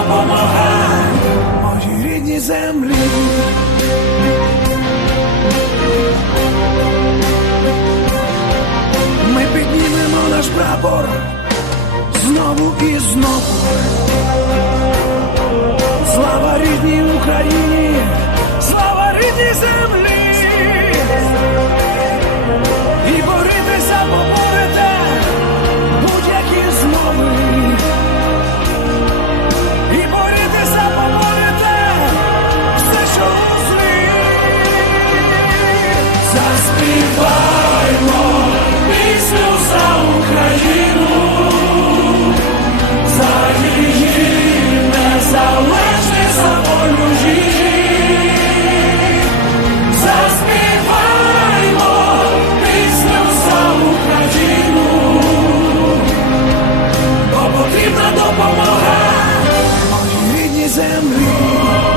допомагай, моїй рідній землі. Ми піднімемо наш прапор знову і знову. Слава рідній Україні. Lord.